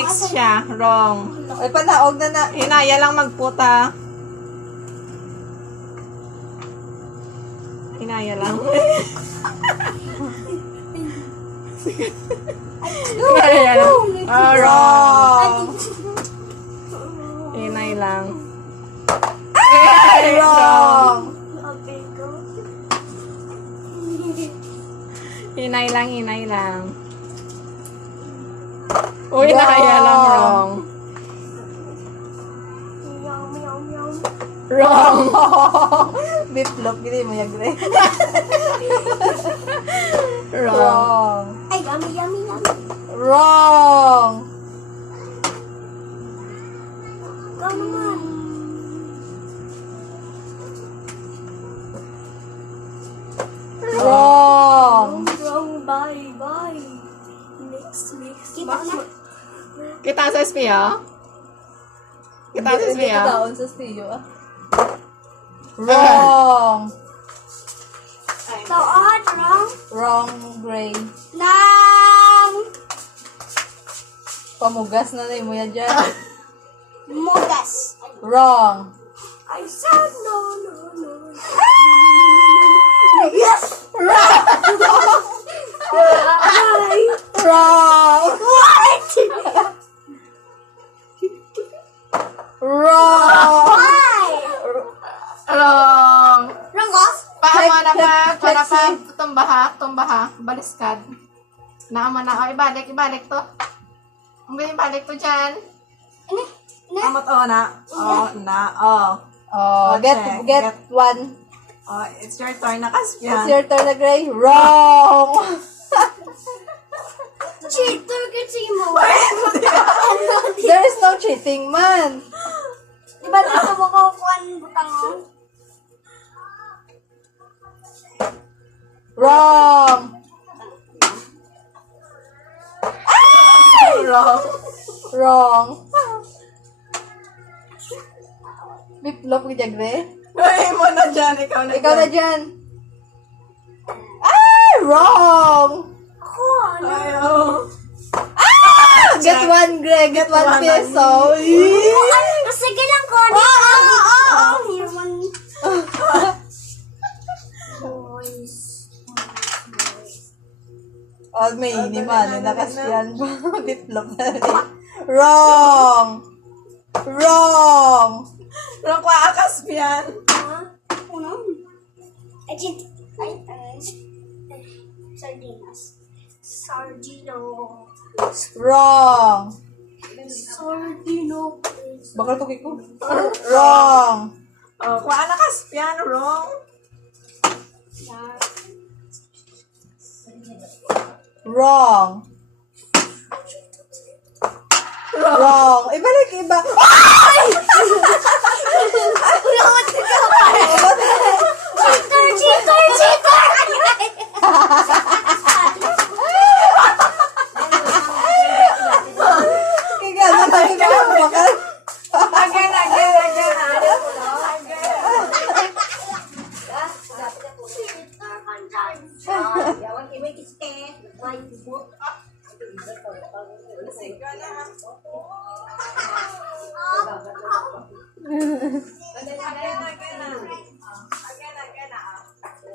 Mix siya. Wrong. Ay, panaog na na. Hinaya lang magputa. Hinaya lang. Hinaya lang. Oh, wrong. Hinay lang. Ay, wrong. Hinay lang, hinay lang. Uy, hinaya lang. Wrong. Wrong. Biplop, gini mo yung gre. Wrong. Wrong. Ay, yummy, yummy, yummy. Wrong. Come on. Wrong. Wrong, bye, bye. Next. Kita ko na. Kita sa SP, oh? Kita sa SP, Hindi ko oh? taon sa studio, ah. Wrong. Taon, wrong. Wrong, Gray. Nang Pamugas na mo yan dyan. mugas. Wrong. I said no. Yes! Ay! Wrong. What? Wrong. Why? Wrong. Wrong off? Paama na pa, Check, para pa, check, tumbaha, baliskad. Naama na, oh, ibalik to. Ang ibalik to dyan. Ano? Amot, oh, na. Oh, na, oh. Oh, Okay, get one. Oh, it's your turn na It's Caspian. your turn na, Gray. Wrong. Cheater kasi mo. There is no cheating, man. Diba dito mo ko kuhan butang mo? Wrong. Wrong. Wrong. Biplop ka dyan, Gray. Uy, mo na dyan, ikaw na Ikaw na dyan. Ah! Wrong. Ako, ano? Ay, oh. Get one, Greg. Get one one. peso. Sige lang ko. Oo. Here one. Boys. Oh, may iniman. Nakasyan. Biplop na rin. Wrong. Wrong. Wrong kwa, Caspian. Ha? Ano? Agent. Sardinas. Sardino. Wrong. Sardino. Bakal to ko. Wrong. Oh, kwa na Caspian, wrong. Wrong. Wrong. Ibalik iba. Cheater! Kaya na kami ka. Bakal. Again.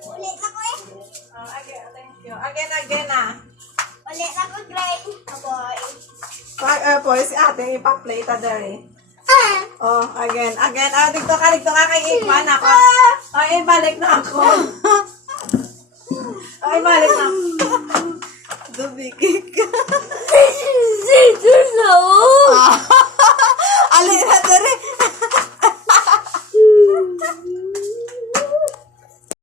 Ulit ako eh. Again na. Ulit ako, Gray. Aboy. Boy, si ate, ipa-play ta dari. Ah! Oh, again. Ah, dito ka kay Ikman ako. Oh, ibalik na ako. Oh, ibalik na. Dubikik.